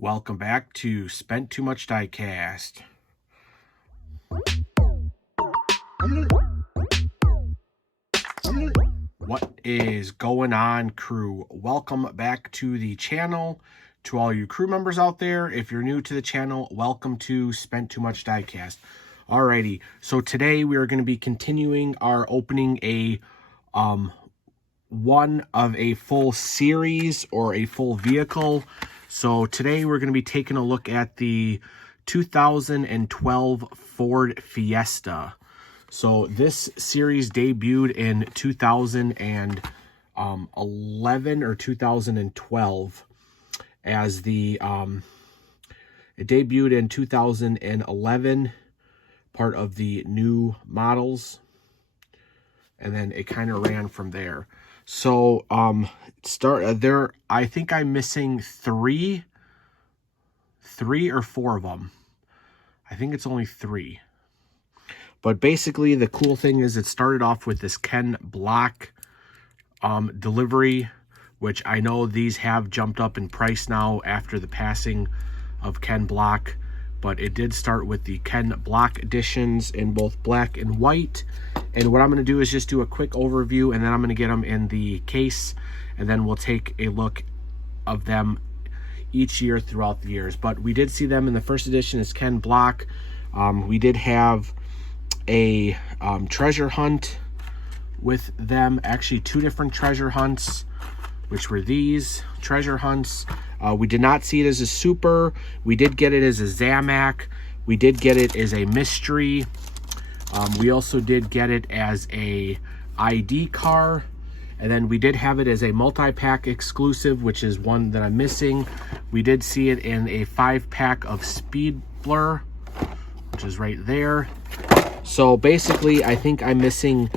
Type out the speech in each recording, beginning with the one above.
Welcome back to Spent Too Much Diecast. What is going on, crew? Welcome back to the channel. To all you crew members out there, if you're new to the channel, welcome to Spent Too Much Diecast. Alrighty, so today we are going to be continuing our opening one of a full series or a full vehicle. So today we're going to be taking a look at the 2012 Ford Fiesta. So this series debuted in 2011 or 2012 as the it debuted in 2011, part of the new models, and then it kind of ran from there. So I think I'm missing three or four of them. I think it's only three. But basically the cool thing is it started off with this Ken Block delivery, which I know these have jumped up in price now after the passing of Ken Block. But it did start with the Ken Block editions in both black and white. And what I'm going to do is just do a quick overview, and then I'm going to get them in the case, and then we'll take a look of them each year throughout the years. But we did see them in the first edition as Ken Block. We did have a treasure hunt with them, actually two different treasure hunts, which were these treasure hunts. We did not see it as a super. We did get it as a Zamac. We did get it as a mystery. We also did get it as a ID car. And then we did have it as a multi-pack exclusive, which is one that I'm missing. We did see it in a 5-pack of Speed Blur, which is right there. So basically, I think I'm missing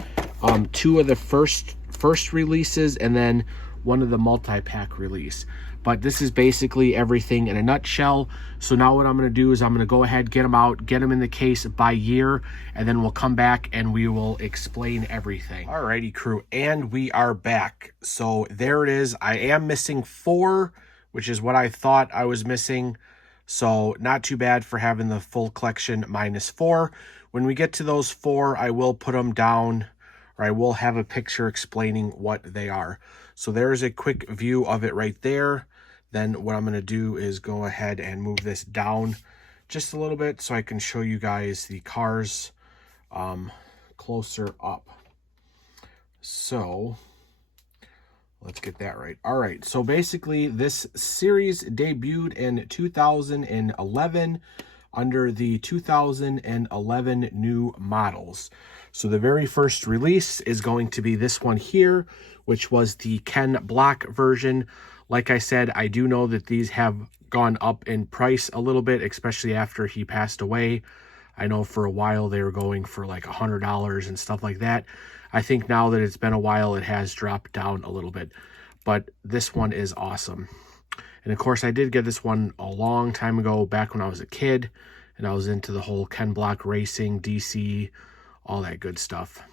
two of the first releases and then one of the multi-pack release. But this is basically everything in a nutshell. So now what I'm going to do is I'm going to go ahead, get them out, get them in the case by year, and then we'll come back and we will explain everything. Alrighty, crew, and we are back. So there it is. I am missing 4, which is what I thought I was missing. So not too bad for having the full collection minus 4. When we get to those 4, I will put them down, or I will have a picture explaining what they are. So there's a quick view of it right there. Then what I'm going to do is go ahead and move this down just a little bit so I can show you guys the cars closer up. So let's get that right. All right, so basically this series debuted in 2011 under the 2011 new models. So the very first release is going to be this one here, which was the Ken Block version. Like I said, I do know that these have gone up in price a little bit, especially after he passed away. I know for a while they were going for like $100 and stuff like that. I think now that it's been a while, it has dropped down a little bit. But this one is awesome. And of course, I did get this one a long time ago, back when I was a kid, and I was into the whole Ken Block racing, DC, all that good stuff.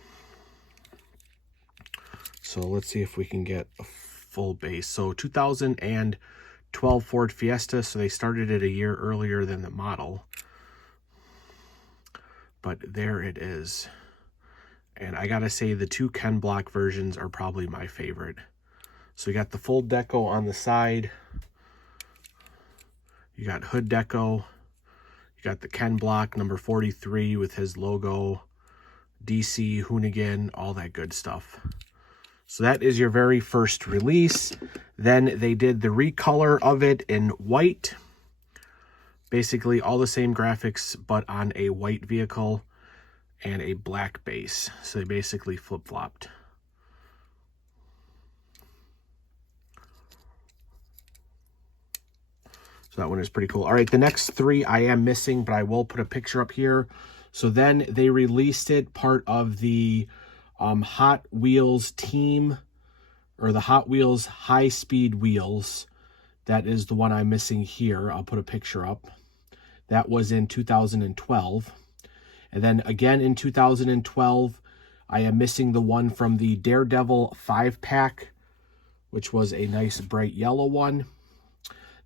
So let's see if we can get a full base. So 2012 Ford Fiesta, so they started it a year earlier than the model. But there it is. And I gotta say, the two Ken Block versions are probably my favorite. So you got the full deco on the side. You got hood deco. You got the Ken Block number 43 with his logo, DC, Hoonigan, all that good stuff. So that is your very first release. Then they did the recolor of it in white. Basically all the same graphics, but on a white vehicle and a black base. So they basically flip-flopped. So that one is pretty cool. All right, the next 3 I am missing, but I will put a picture up here. So then they released it part of the Hot Wheels team, or the Hot Wheels High Speed Wheels. That is the one I'm missing here. I'll put a picture up. That was in 2012. And then again in 2012, I am missing the one from the Daredevil 5-pack, which was a nice bright yellow one.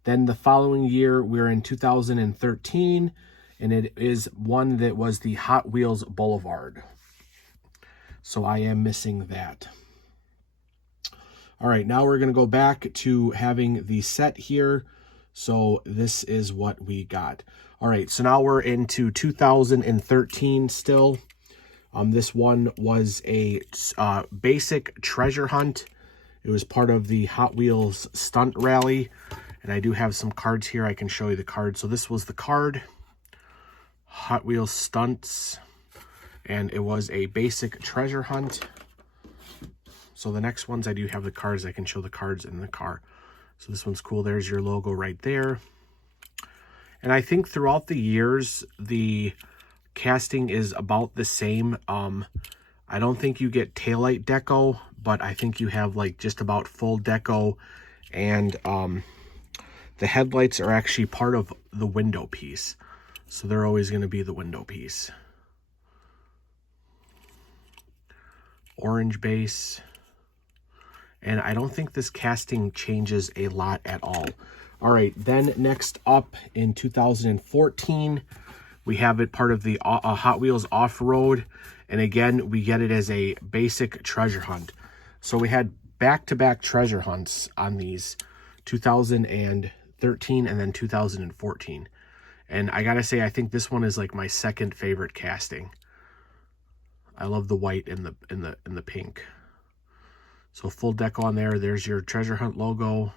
Then the following year, we're in 2013, and it is one that was the Hot Wheels Boulevard. So I am missing that. All right, now we're going to go back to having the set here. So this is what we got. All right, so now we're into 2013 still. This one was a basic treasure hunt. It was part of the Hot Wheels Stunt Rally. And I do have some cards here. I can show you the card. So this was the card. Hot Wheels Stunts. And it was a basic treasure hunt. So the next ones, I do have the cards. I can show the cards in the car. So this one's cool. There's your logo right there. And I think throughout the years, the casting is about the same. I don't think you get taillight deco, but I think you have like just about full deco. And the headlights are actually part of the window piece. So they're always going to be the window piece. Orange base. And I don't think this casting changes a lot at all. All right, then next up in 2014, we have it part of the Hot Wheels Off-Road. And again, we get it as a basic treasure hunt. So we had back-to-back treasure hunts on these, 2013 and then 2014. And I gotta say, I think this one is like my second favorite casting. I love the white and the pink. So full deco on there. There's your treasure hunt logo.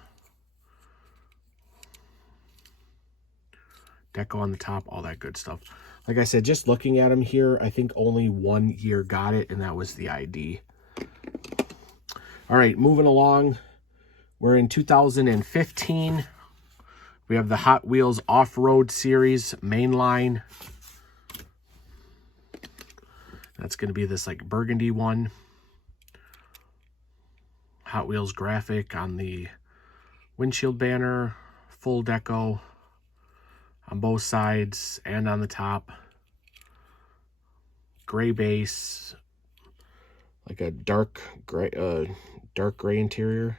Deco on the top, all that good stuff. Like I said, just looking at them here, I think only one year got it, and that was the ID. All right, moving along. We're in 2015. We have the Hot Wheels Off-Road Series mainline. That's going to be this like burgundy one. Hot Wheels graphic on the windshield banner, full deco on both sides and on the top. Gray base, like a dark gray interior.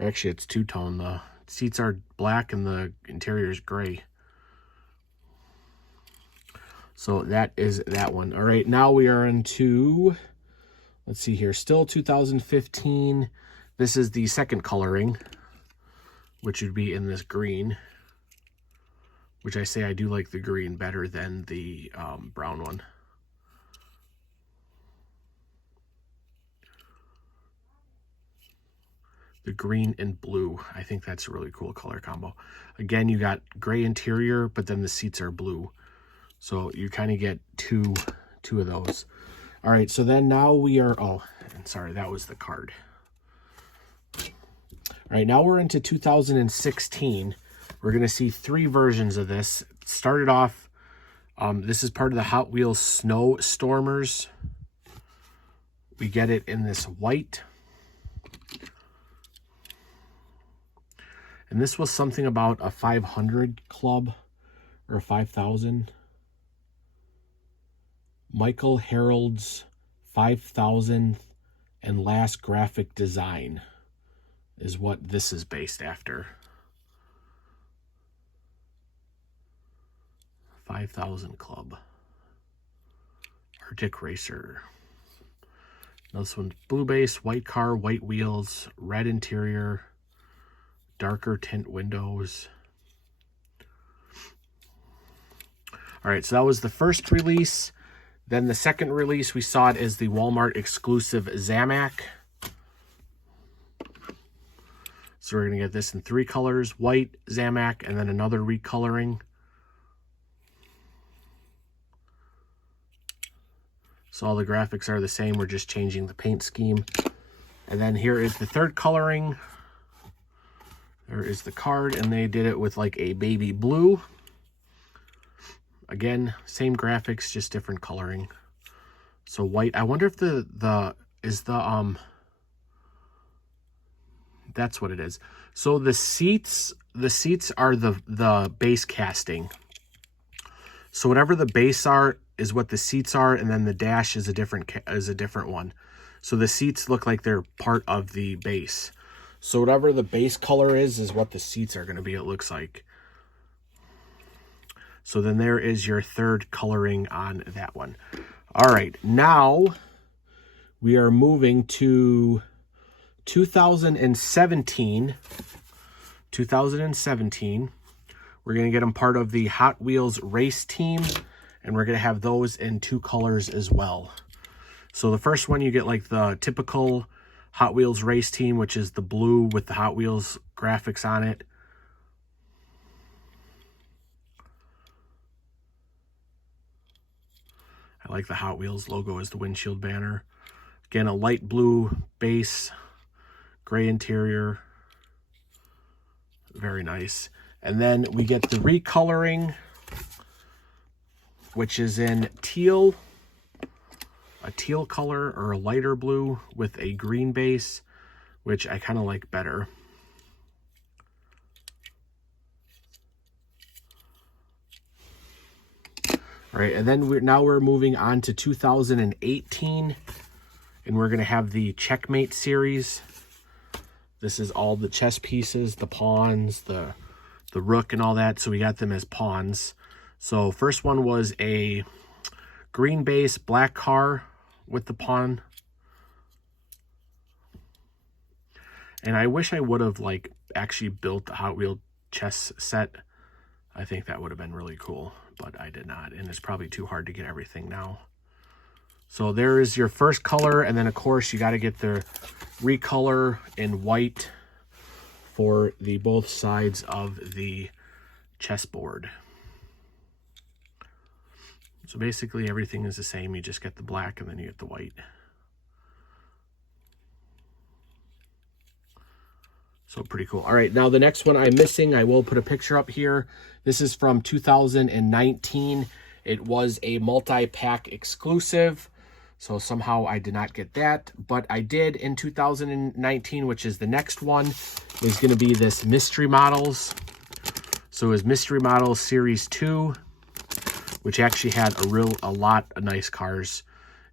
Or actually, it's two-tone. The seats are black and the interior is gray. So that is that one. All right, now we are into, let's see here, still 2015. This is the second coloring, which would be in this green, which I say I do like the green better than the brown one. The green and blue, I think that's a really cool color combo. Again, you got gray interior, but then the seats are blue. So you kind of get two of those. All right, so then now we are, oh, and sorry, that was the card. All right, now we're into 2016. We're going to see three versions of this. It started off, this is part of the Hot Wheels Snow Stormers. We get it in this white. And this was something about a 500 club or a 5,000. Michael Harold's 5,000th and last graphic design is what this is based after. 5,000 Club. Arctic Racer. Now this one's blue base, white car, white wheels, red interior, darker tint windows. All right, so that was the first release. Then the second release, we saw it as the Walmart exclusive Zamac. So we're going to get this in three colors, white, Zamac, and then another recoloring. So all the graphics are the same. We're just changing the paint scheme. And then here is the third coloring. There is the card, and they did it with like a baby blue. Again, same graphics, just different coloring. So white. I wonder if that's what it is. So the seats are the base casting. So whatever the base are is what the seats are, and then the dash is a different one. So the seats look like they're part of the base. So whatever the base color is what the seats are going to be, it looks like. So then there is your third coloring on that one. All right, now we are moving to 2017. 2017. We're going to get them part of the Hot Wheels race team, and we're going to have those in 2 colors as well. So the first one, you get like the typical Hot Wheels race team, which is the blue with the Hot Wheels graphics on it. I like the Hot Wheels logo as the windshield banner. Again, a light blue base, gray interior. Very nice. And then we get the recoloring, which is in teal, a teal color or a lighter blue with a green base, which I kind of like better. All right, and then we're moving on to 2018, and we're going to have the Checkmate series. This is all the chess pieces, the pawns, the rook and all that. So we got them as pawns. So first one was a green base black car with the pawn. And I wish I would have like actually built the Hot Wheel chess set. I think that would have been really cool, but I did not. And it's probably too hard to get everything now. So there is your first color. And then of course you got to get the recolor in white for the both sides of the chessboard. So basically everything is the same. You just get the black and then you get the white. So pretty cool. All right, now the next one I'm missing, I will put a picture up here. This is from 2019. It was a multi-pack exclusive. So somehow I did not get that, but I did in 2019, which is the next one, is going to be this Mystery Models. So it was Mystery Models Series 2, which actually had a lot of nice cars.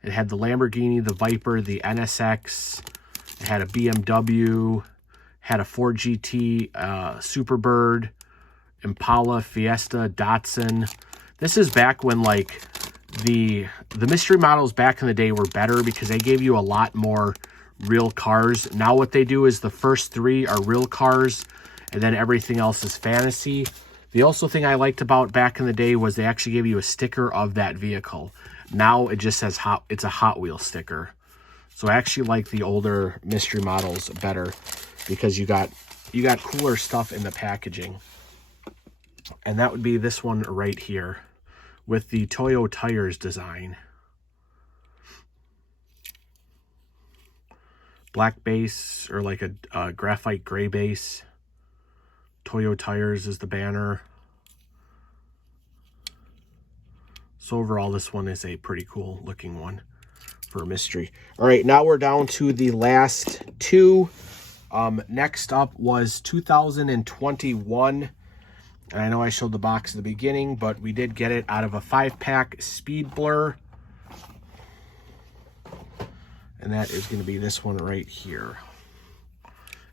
It had the Lamborghini, the Viper, the NSX. It had a BMW, had a Ford GT, Superbird, Impala, Fiesta, Datsun. This is back when like the mystery models back in the day were better because they gave you a lot more real cars. Now what they do is the first 3 are real cars and then everything else is fantasy. The also thing I liked about back in the day was they actually gave you a sticker of that vehicle. Now it just says it's a Hot Wheel sticker. So I actually like the older mystery models better because you got cooler stuff in the packaging. And that would be this one right here with the Toyo Tires design. Black base or like a graphite gray base. Toyo Tires is the banner. So overall, this one is a pretty cool looking one for a mystery. All right, now we're down to the last 2. Next up was 2021. And I know I showed the box at the beginning, but we did get it out of a 5-pack Speed Blur. And that is going to be this one right here.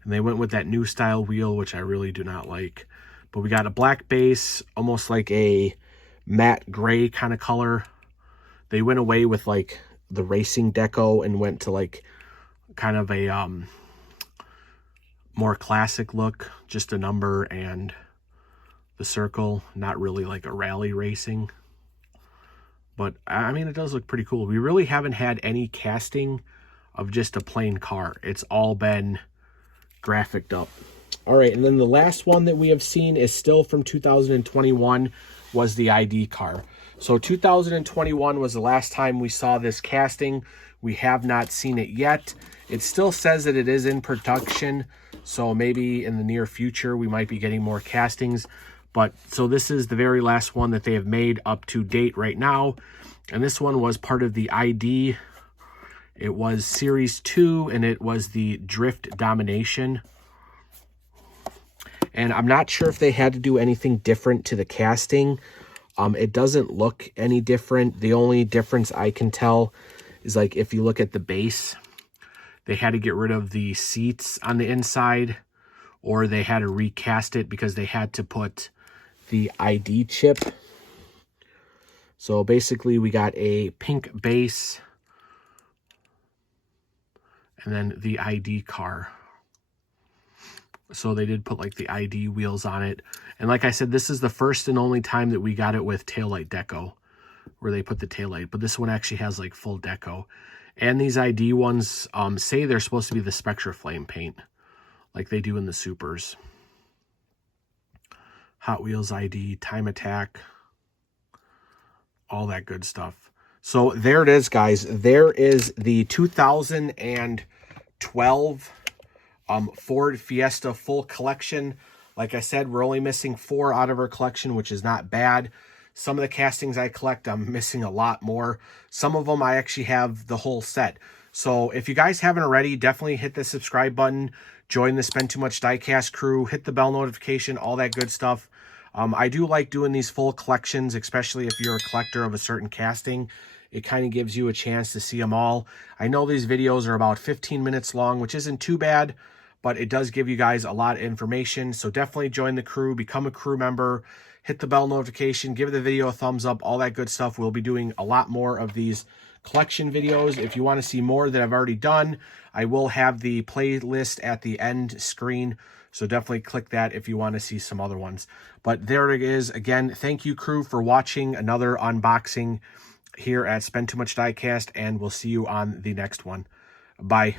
And they went with that new style wheel, which I really do not like. But we got a black base, almost like a matte gray kind of color. They went away with like the racing deco and went to like kind of a more classic look. Just a number and the circle, not really like a rally racing. But I mean, it does look pretty cool. We really haven't had any casting of just a plain car. It's all been graphicked up. All right, and then the last one that we have seen is still from 2021, was the ID car. So 2021 was the last time we saw this casting. We have not seen it yet. It still says that it is in production, so maybe in the near future we might be getting more castings. But so this is the very last one that they have made up to date right now. And this one was part of the ID. It was Series 2, and it was the Drift Domination. And I'm not sure if they had to do anything different to the casting. It doesn't look any different. The only difference I can tell is like if you look at the base, they had to get rid of the seats on the inside, or they had to recast it because they had to put the ID chip. So basically we got a pink base and then the ID car. So they did put like the ID wheels on it. And like I said, this is the first and only time that we got it with taillight deco, where they put the taillight. But this one actually has like full deco. And these ID ones say they're supposed to be the Spectra Flame paint, like they do in the Supers. Hot Wheels ID, Time Attack, all that good stuff. So there it is, guys. There is the 2012 Ford Fiesta full collection. Like I said, we're only missing 4 out of our collection, which is not bad. Some of the castings I collect, I'm missing a lot more. Some of them I actually have the whole set. So if you guys haven't already, definitely hit the subscribe button. Join the Spend Too Much Diecast crew. Hit the bell notification, all that good stuff. I do like doing these full collections, especially if you're a collector of a certain casting. It kind of gives you a chance to see them all. I know these videos are about 15 minutes long, which isn't too bad, but it does give you guys a lot of information. So definitely join the crew, become a crew member, hit the bell notification, give the video a thumbs up, all that good stuff. We'll be doing a lot more of these collection videos. If you want to see more that I've already done, I will have the playlist at the end screen. So definitely click that if you want to see some other ones. But there it is. Again, thank you, crew, for watching another unboxing here at Spend Too Much Diecast, and we'll see you on the next one. Bye.